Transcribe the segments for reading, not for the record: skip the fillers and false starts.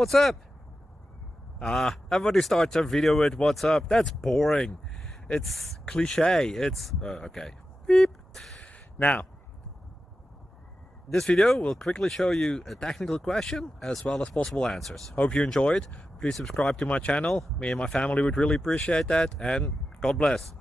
What's up? Everybody starts a video with what's up. That's boring. It's cliche. It's okay. Beep. Now, this video will quickly show you a technical question as well as possible answers. Hope you enjoy it. Please subscribe to my channel. Me and my family would really appreciate that, and God bless.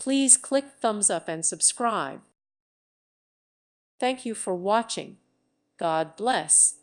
Please click thumbs up and subscribe. Thank you for watching. God bless.